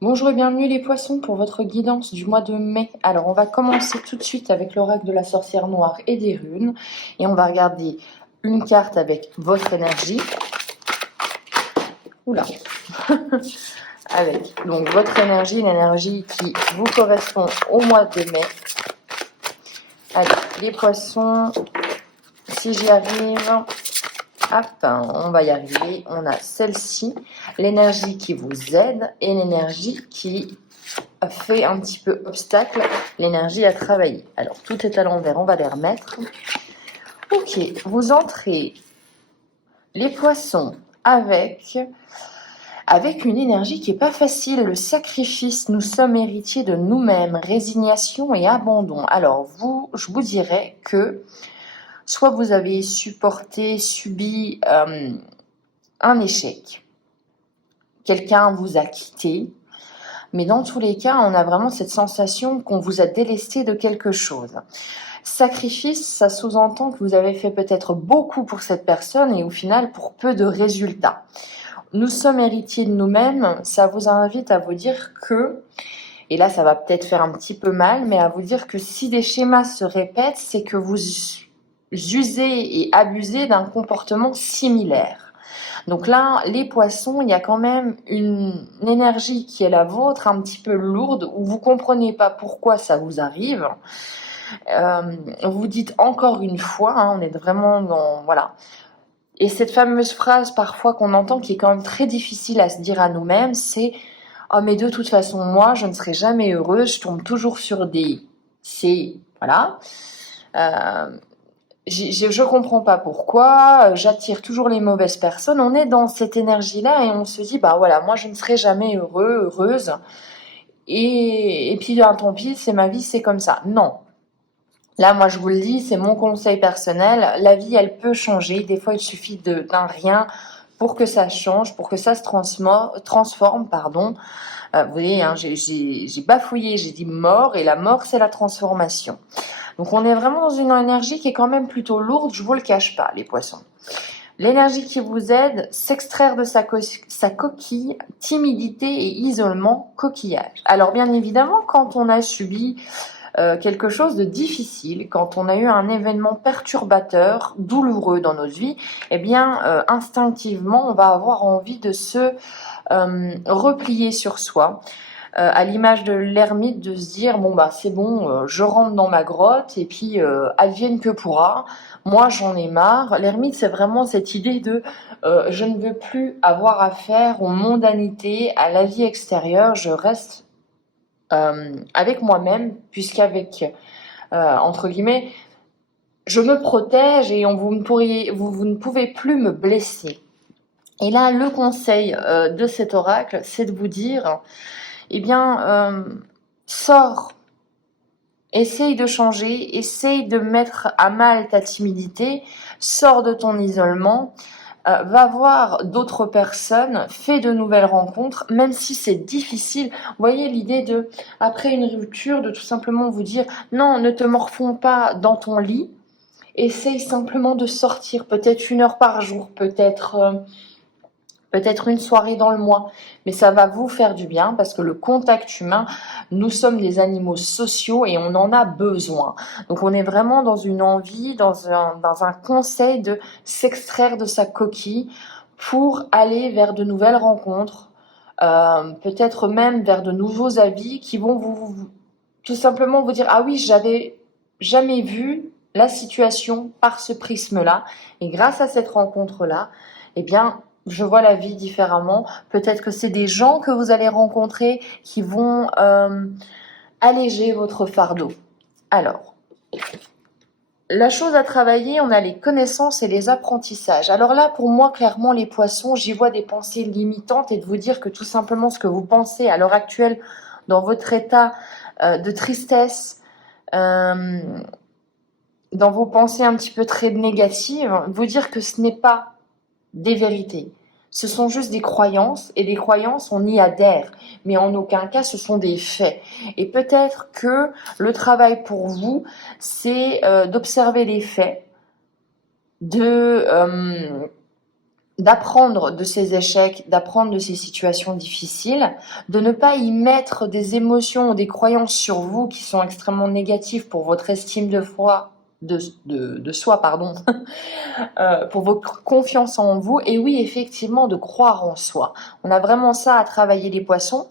Bonjour et bienvenue les poissons pour votre guidance du mois de mai. Alors on va commencer tout de suite avec l'oracle de la sorcière noire et des runes. Et on va regarder une carte avec votre énergie. Oula. Avec donc votre énergie, l'énergie qui vous correspond au mois de mai. Allez, les poissons, si j'y arrive... Hop, on va y arriver. On a celle-ci, l'énergie qui vous aide et l'énergie qui fait un petit peu obstacle, l'énergie à travailler. Alors, tout est à l'envers, on va les remettre. Ok, vous entrez, les poissons, avec une énergie qui n'est pas facile, le sacrifice, nous sommes héritiers de nous-mêmes, résignation et abandon. Alors, je vous dirais que soit vous avez subi un échec, quelqu'un vous a quitté, mais dans tous les cas, on a vraiment cette sensation qu'on vous a délesté de quelque chose. Sacrifice, ça sous-entend que vous avez fait peut-être beaucoup pour cette personne et au final pour peu de résultats. Nous sommes héritiers de nous-mêmes, ça vous invite à vous dire que, et là ça va peut-être faire un petit peu mal, mais à vous dire que si des schémas se répètent, c'est que vous usez et abusez d'un comportement similaire. Donc là, les poissons, il y a quand même une énergie qui est la vôtre, un petit peu lourde, où vous comprenez pas pourquoi ça vous arrive. Vous dites encore une fois, on est vraiment dans... Voilà. Et cette fameuse phrase parfois qu'on entend qui est quand même très difficile à se dire à nous-mêmes, c'est « Oh mais de toute façon, moi, je ne serai jamais heureuse, je tombe toujours sur des... » C'est... Voilà. Je comprends pas pourquoi, j'attire toujours les mauvaises personnes. On est dans cette énergie-là et on se dit, bah voilà, moi je ne serai jamais heureuse. Et puis, tant pis, c'est ma vie, c'est comme ça. Non. Là, moi je vous le dis, c'est mon conseil personnel. La vie, elle peut changer. Des fois, il suffit d'un rien pour que ça change, pour que ça se transforme, pardon. Vous voyez, j'ai bafouillé, j'ai dit mort, et la mort, c'est la transformation. Donc on est vraiment dans une énergie qui est quand même plutôt lourde, je vous le cache pas, les poissons. L'énergie qui vous aide, s'extraire de sa coquille, timidité et isolement, coquillage. Alors bien évidemment, quand on a subi quelque chose de difficile, quand on a eu un événement perturbateur, douloureux dans notre vie, eh bien instinctivement, on va avoir envie de se replier sur soi. À l'image de l'ermite, de se dire bon bah c'est bon, je rentre dans ma grotte et puis advienne que pourra. Moi j'en ai marre. L'ermite, c'est vraiment cette idée de je ne veux plus avoir affaire aux mondanités, à la vie extérieure. Je reste avec moi-même, puisqu'avec entre guillemets, je me protège et vous ne pouvez plus me blesser. Et là, le conseil de cet oracle, c'est de vous dire eh bien, sors, essaye de changer, essaye de mettre à mal ta timidité, sors de ton isolement, va voir d'autres personnes, fais de nouvelles rencontres, même si c'est difficile. Vous voyez l'idée de, après une rupture, de tout simplement vous dire, non, ne te morfonds pas dans ton lit, essaye simplement de sortir, peut-être 1 heure par jour, peut-être une soirée dans le mois, mais ça va vous faire du bien parce que le contact humain, nous sommes des animaux sociaux et on en a besoin. Donc on est vraiment dans une envie, dans un conseil de s'extraire de sa coquille pour aller vers de nouvelles rencontres, peut-être même vers de nouveaux avis qui vont tout simplement vous dire « Ah oui, j'avais jamais vu la situation par ce prisme-là et grâce à cette rencontre-là, eh bien, je vois la vie différemment. Peut-être que c'est des gens que vous allez rencontrer qui vont alléger votre fardeau. » Alors, la chose à travailler, on a les connaissances et les apprentissages. Alors là, pour moi, clairement, les poissons, j'y vois des pensées limitantes et de vous dire que tout simplement ce que vous pensez à l'heure actuelle dans votre état de tristesse, dans vos pensées un petit peu très négatives, vous dire que ce n'est pas des vérités. Ce sont juste des croyances, et des croyances, on y adhère, mais en aucun cas ce sont des faits. Et peut-être que le travail pour vous, c'est d'observer les faits, de d'apprendre de ces échecs, d'apprendre de ces situations difficiles, de ne pas y mettre des émotions ou des croyances sur vous qui sont extrêmement négatives pour votre estime de soi, pardon, pour votre confiance en vous. Et oui, effectivement, de croire en soi. On a vraiment ça à travailler, les poissons.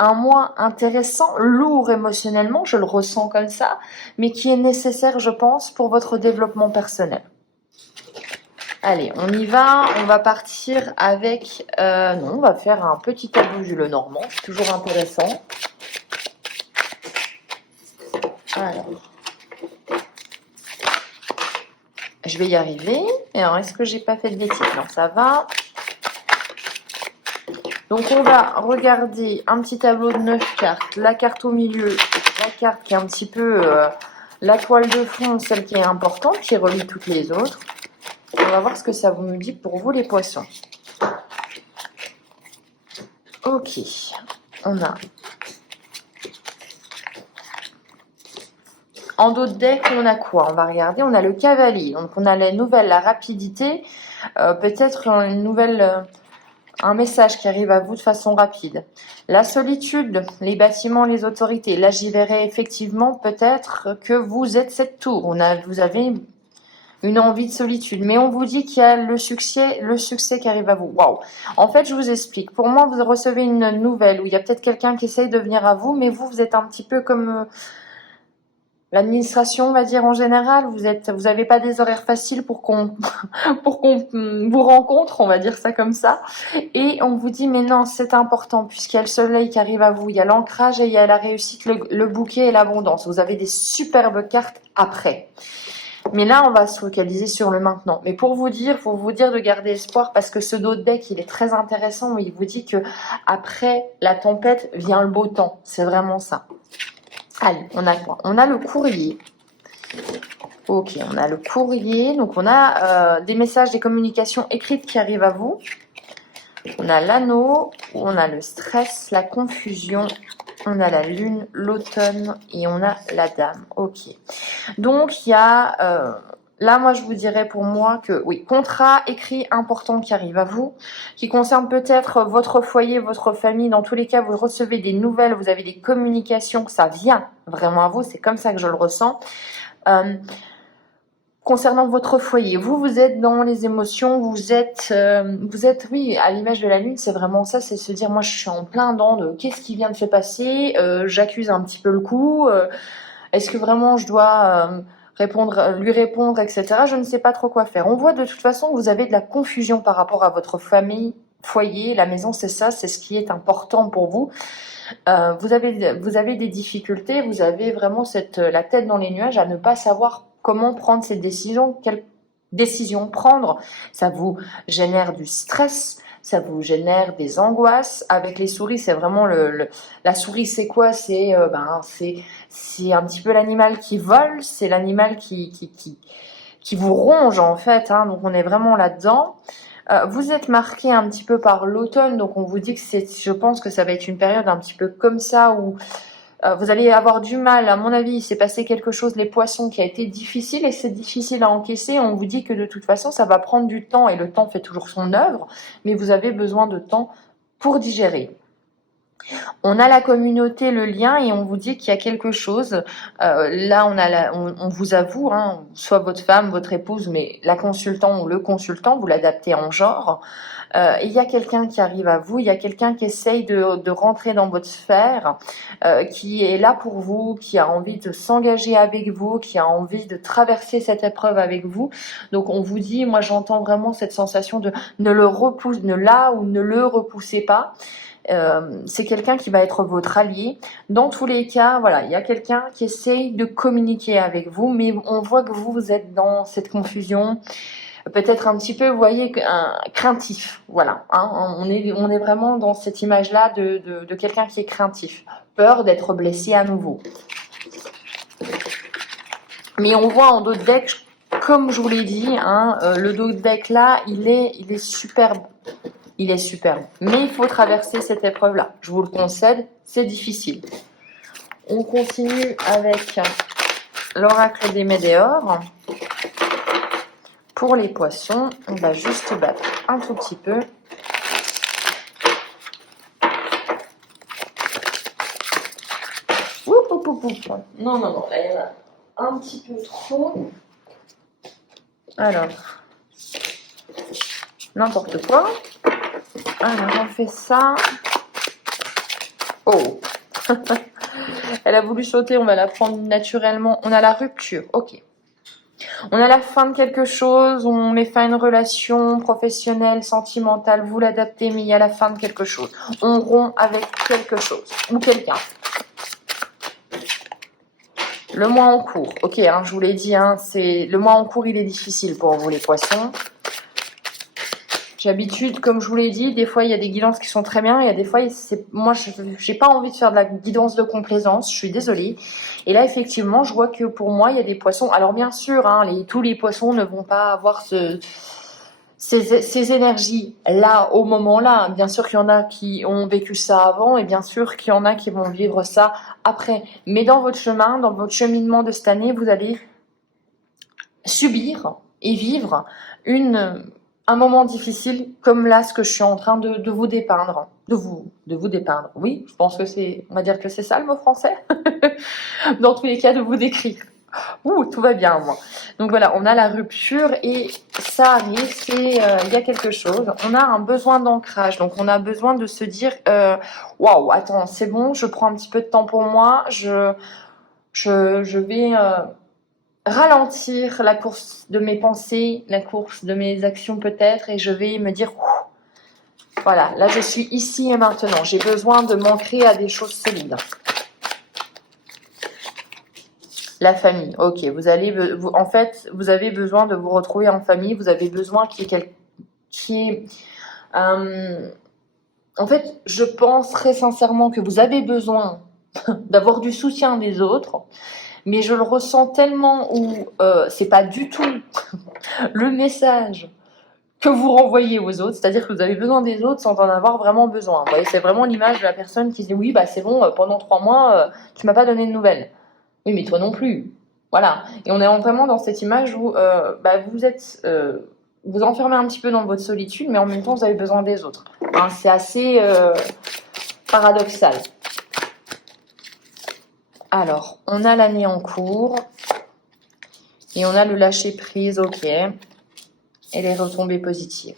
Un mois intéressant, lourd émotionnellement, je le ressens comme ça, mais qui est nécessaire, je pense, pour votre développement personnel. Allez, on y va. On va partir avec... non, on va faire un petit tableau du Lenormand. C'est toujours intéressant. Alors, je vais y arriver. Alors, est-ce que j'ai pas fait de bêtises? Non, ça va. Donc, on va regarder un petit tableau de 9 cartes. La carte au milieu, la carte qui est un petit peu la toile de fond, celle qui est importante, qui relie toutes les autres. On va voir ce que ça vous me dit pour vous, les poissons. Ok, on a... En dos de deck, on a quoi? On va regarder. On a le cavalier. Donc, on a la nouvelle, la rapidité. Peut-être une nouvelle... un message qui arrive à vous de façon rapide. La solitude, les bâtiments, les autorités. Là, j'y verrai effectivement peut-être que vous êtes cette tour. Vous avez une envie de solitude. Mais on vous dit qu'il y a le succès qui arrive à vous. Waouh! En fait, je vous explique. Pour moi, vous recevez une nouvelle où il y a peut-être quelqu'un qui essaye de venir à vous, mais vous êtes un petit peu comme... l'administration, on va dire en général, vous avez pas des horaires faciles pour qu'on pour qu'on vous rencontre, on va dire ça comme ça. Et on vous dit mais non, c'est important puisqu'il y a le soleil qui arrive à vous, il y a l'ancrage et il y a la réussite, le bouquet et l'abondance. Vous avez des superbes cartes après. Mais là, on va se focaliser sur le maintenant. Mais pour vous dire, faut vous dire de garder espoir parce que ce dos de deck, il est très intéressant. Il vous dit que après la tempête vient le beau temps. C'est vraiment ça. Allez, on a quoi? On a le courrier. Ok, on a le courrier. Donc, on a des messages, des communications écrites qui arrivent à vous. On a l'anneau, on a le stress, la confusion, on a la lune, l'automne et on a la dame. Ok. Donc, il y a... là, moi, je vous dirais pour moi que, oui, contrat écrit important qui arrive à vous, qui concerne peut-être votre foyer, votre famille. Dans tous les cas, vous recevez des nouvelles, vous avez des communications, ça vient vraiment à vous. C'est comme ça que je le ressens. Concernant votre foyer, vous êtes dans les émotions, vous êtes, oui, à l'image de la lune, c'est vraiment ça, c'est se dire, moi, je suis en plein dans de qu'est-ce qui vient de se passer, j'accuse un petit peu le coup, est-ce que vraiment je dois lui répondre, etc. Je ne sais pas trop quoi faire. On voit de toute façon que vous avez de la confusion par rapport à votre famille, foyer, la maison, c'est ça, c'est ce qui est important pour vous. Vous avez des difficultés, vous avez vraiment la tête dans les nuages à ne pas savoir comment prendre ces décisions, quelle décision prendre. Ça vous génère du stress, ça vous génère des angoisses. Avec les souris, c'est vraiment la souris, c'est quoi? C'est un petit peu l'animal qui vole, c'est l'animal qui vous ronge en fait. Hein, donc on est vraiment là-dedans. Vous êtes marqué un petit peu par l'automne, donc on vous dit que je pense que ça va être une période un petit peu comme ça où vous allez avoir du mal. À mon avis, il s'est passé quelque chose, les poissons, qui a été difficile et c'est difficile à encaisser. On vous dit que de toute façon, ça va prendre du temps et le temps fait toujours son œuvre, mais vous avez besoin de temps pour digérer. On a la communauté, le lien, et on vous dit qu'il y a quelque chose. Là, on vous avoue, hein, soit votre femme, votre épouse, mais la consultant ou le consultant, vous l'adaptez en genre. Il y a quelqu'un qui arrive à vous, il y a quelqu'un qui essaye de rentrer dans votre sphère, qui est là pour vous, qui a envie de s'engager avec vous, qui a envie de traverser cette épreuve avec vous. Donc on vous dit, moi j'entends vraiment cette sensation de ne le repoussez pas. C'est quelqu'un qui va être votre allié. Dans tous les cas, voilà, il y a quelqu'un qui essaye de communiquer avec vous, mais on voit que vous êtes dans cette confusion, peut-être un petit peu, vous voyez, craintif. Voilà, hein, on est vraiment dans cette image-là de quelqu'un qui est craintif, peur d'être blessé à nouveau. Mais on voit en dos de deck, comme je vous l'ai dit, hein, le dos de deck là, il est superbe. Il est superbe. Mais il faut traverser cette épreuve-là. Je vous le concède, c'est difficile. On continue avec l'oracle des Médéors. Pour les poissons, on va juste battre un tout petit peu. Oup, oup, oup, oup. Non, non, non, là, il y en a un petit peu trop. Alors, n'importe quoi. Alors, on fait ça. Oh. Elle a voulu sauter, on va la prendre naturellement. On a la rupture, ok. On a la fin de quelque chose, on met fin à une relation professionnelle, sentimentale, vous l'adaptez, mais il y a la fin de quelque chose. On rompt avec quelque chose ou quelqu'un. Le mois en cours, ok, hein, je vous l'ai dit, hein, le mois en cours, il est difficile pour vous les poissons. J'ai l'habitude, comme je vous l'ai dit, des fois il y a des guidances qui sont très bien, il y a des fois, moi j'ai pas envie de faire de la guidance de complaisance, je suis désolée. Et là effectivement, je vois que pour moi il y a des poissons, alors bien sûr, hein, tous les poissons ne vont pas avoir ces énergies-là au moment-là. Bien sûr qu'il y en a qui ont vécu ça avant et bien sûr qu'il y en a qui vont vivre ça après. Mais dans votre chemin, dans votre cheminement de cette année, vous allez subir et vivre un moment difficile comme là, ce que je suis en train de vous dépeindre. De vous dépeindre. Oui, je pense que on va dire que c'est ça le mot français. Dans tous les cas, de vous décrire. Ouh, tout va bien, moi. Donc voilà, on a la rupture et ça arrive, il y a quelque chose. On a un besoin d'ancrage, donc on a besoin de se dire, waouh, attends, c'est bon, je prends un petit peu de temps pour moi, je vais ralentir la course de mes pensées, la course de mes actions peut-être, et je vais me dire, voilà, là je suis ici et maintenant, j'ai besoin de m'ancrer à des choses solides. La famille, ok, en fait, vous avez besoin de vous retrouver en famille, vous avez besoin qu'il y ait en fait, je pense très sincèrement que vous avez besoin d'avoir du soutien des autres, mais je le ressens tellement où c'est pas du tout le message que vous renvoyez aux autres, c'est-à-dire que vous avez besoin des autres sans en avoir vraiment besoin. Vous voyez, c'est vraiment l'image de la personne qui dit oui, bah c'est bon, pendant 3 mois, tu m'as pas donné de nouvelles. Oui, mais toi non plus. Voilà. Et on est vraiment dans cette image où vous enfermez un petit peu dans votre solitude, mais en même temps, vous avez besoin des autres. Hein, c'est assez paradoxal. Alors, on a l'année en cours et on a le lâcher prise, ok, et les retombées positives.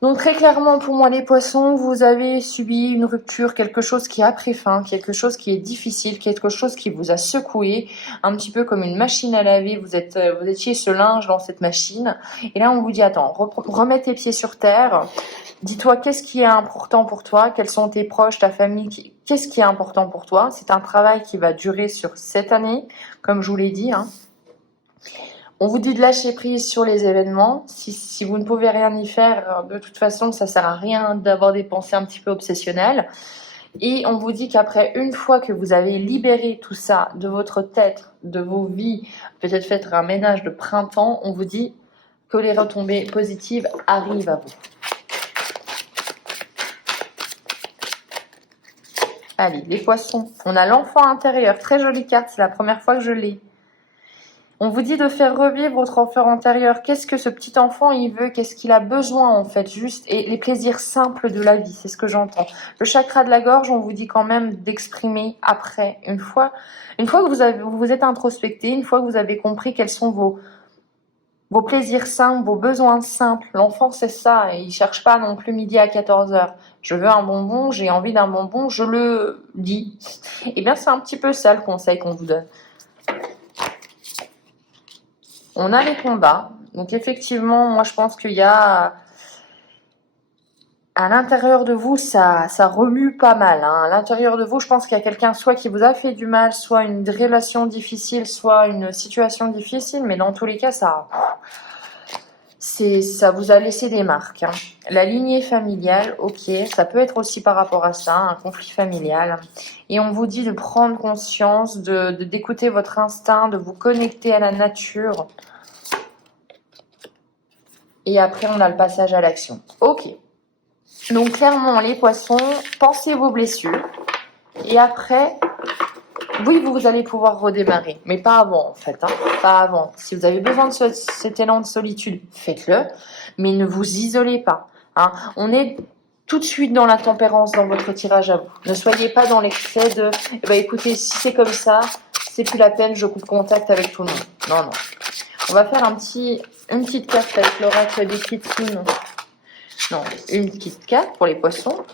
Donc très clairement pour moi les poissons, vous avez subi une rupture, quelque chose qui a pris fin, quelque chose qui est difficile, quelque chose qui vous a secoué, un petit peu comme une machine à laver, vous étiez ce linge dans cette machine, et là on vous dit attends, remets tes pieds sur terre, dis-toi qu'est-ce qui est important pour toi, quels sont tes proches, ta famille, qu'est-ce qui est important pour toi, c'est un travail qui va durer sur cette année, comme je vous l'ai dit, hein. On vous dit de lâcher prise sur les événements. Si vous ne pouvez rien y faire, de toute façon, ça sert à rien d'avoir des pensées un petit peu obsessionnelles. Et on vous dit qu'après, une fois que vous avez libéré tout ça de votre tête, de vos vies, peut-être faire un ménage de printemps, on vous dit que les retombées positives arrivent à vous. Allez, les poissons. On a l'enfant intérieur. Très jolie carte, c'est la première fois que je l'ai. On vous dit de faire revivre votre enfant intérieur. Qu'est-ce que ce petit enfant, il veut? Qu'est-ce qu'il a besoin, en fait? Juste, et les plaisirs simples de la vie, c'est ce que j'entends. Le chakra de la gorge, on vous dit quand même d'exprimer après. Une fois que vous vous êtes introspecté, une fois que vous avez compris quels sont vos plaisirs simples, vos besoins simples. L'enfant, c'est ça. Et il cherche pas non plus midi à 14h. Je veux un bonbon, j'ai envie d'un bonbon, je le dis. Eh bien, c'est un petit peu ça le conseil qu'on vous donne. On a les combats. Donc effectivement, moi je pense qu'il y a à l'intérieur de vous, ça remue pas mal. Hein. À l'intérieur de vous, je pense qu'il y a quelqu'un soit qui vous a fait du mal, soit une relation difficile, soit une situation difficile. Mais dans tous les cas, ça vous a laissé des marques. Hein. La lignée familiale, ok, ça peut être aussi par rapport à ça, un conflit familial. Et on vous dit de prendre conscience, d'écouter votre instinct, de vous connecter à la nature. Et après, on a le passage à l'action. Ok. Donc, clairement, les poissons, pensez vos blessures. Et après, Oui, vous allez pouvoir redémarrer, mais pas avant en fait, hein, pas avant. Si vous avez besoin de cet élan de solitude, faites-le, mais ne vous isolez pas, hein. On est tout de suite dans la tempérance dans votre tirage à vous. Ne soyez pas dans l'excès de eh ben, écoutez, si c'est comme ça, c'est plus la peine, je coupe contact avec tout le monde. Non, non. On va faire une petite carte avec l'oracle des Kitsune. Non, une petite carte pour les poissons.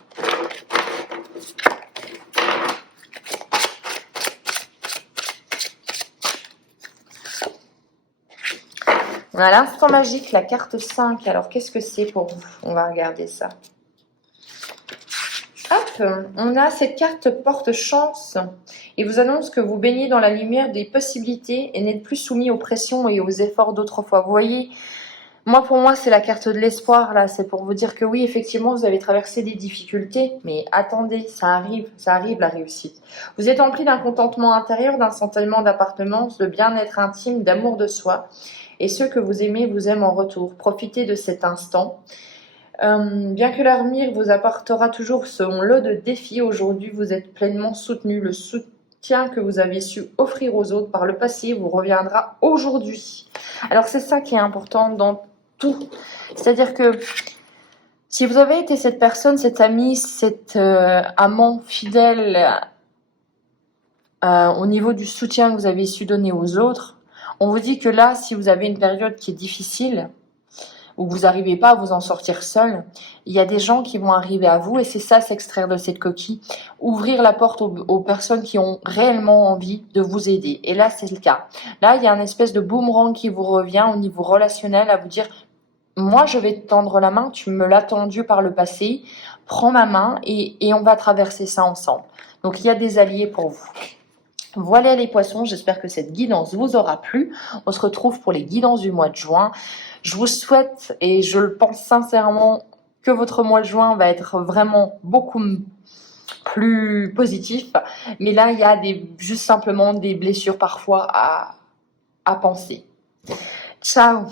On a l'instant magique, la carte 5. Alors, qu'est-ce que c'est pour vous? On va regarder ça. Hop, on a cette carte porte chance et vous annonce que vous baignez dans la lumière des possibilités et n'êtes plus soumis aux pressions et aux efforts d'autrefois. Vous voyez, pour moi, c'est la carte de l'espoir, là. C'est pour vous dire que oui, effectivement, vous avez traversé des difficultés, mais attendez, ça arrive la réussite. Vous êtes empli d'un contentement intérieur, d'un sentiment d'appartenance, de bien-être intime, d'amour de soi. Et ceux que vous aimez vous aiment en retour. Profitez de cet instant. Bien que l'avenir vous apportera toujours son lot de défis, aujourd'hui vous êtes pleinement soutenu. Le soutien que vous avez su offrir aux autres par le passé vous reviendra aujourd'hui. Alors c'est ça qui est important dans tout. C'est-à-dire que si vous avez été cette personne, cet ami, cet amant fidèle au niveau du soutien que vous avez su donner aux autres, on vous dit que là, si vous avez une période qui est difficile, où vous n'arrivez pas à vous en sortir seul, il y a des gens qui vont arriver à vous et c'est ça, s'extraire de cette coquille, ouvrir la porte aux personnes qui ont réellement envie de vous aider. Et là, c'est le cas. Là, il y a une espèce de boomerang qui vous revient au niveau relationnel à vous dire moi, je vais te tendre la main, tu me l'as tendue par le passé, prends ma main et on va traverser ça ensemble. Donc, il y a des alliés pour vous. Voilà les poissons, j'espère que cette guidance vous aura plu. On se retrouve pour les guidances du mois de juin. Je vous souhaite, et je le pense sincèrement, que votre mois de juin va être vraiment beaucoup plus positif. Mais là, il y a juste simplement des blessures parfois à penser. Ciao!